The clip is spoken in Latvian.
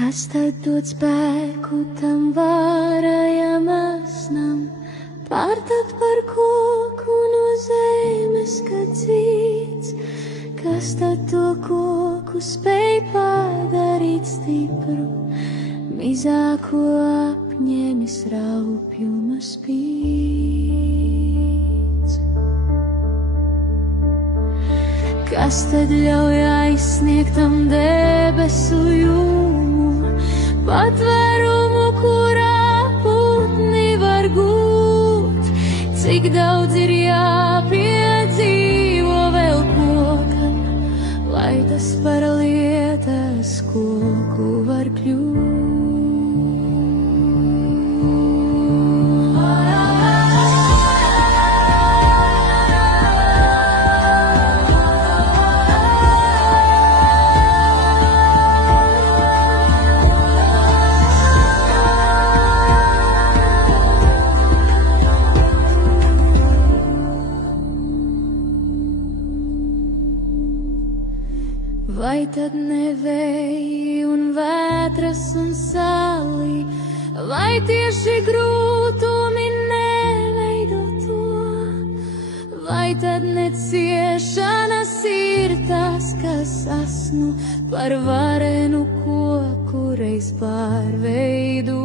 Kas tad dod spēku tam vārajam asnam, pārtapt par koku no zemes, kad dzīts? Kas tad to koku spēj padarīt stipru, mizāko apņēmis raupjuma spīdz? Kas tad ļauj aizsniegt tam debesu jūmu, patvērumu, kurā putni var gūt? Cik daudz ir jāpiedzīvo vēl kokam, lai tas par lietas koku var kļūt? Vai tad ne vēji un vētras un sāli, vai tieši grūtumi neveido to? Vai tad ne ciešanas ir tās, kas asnu par varenu koku reiz pārveido?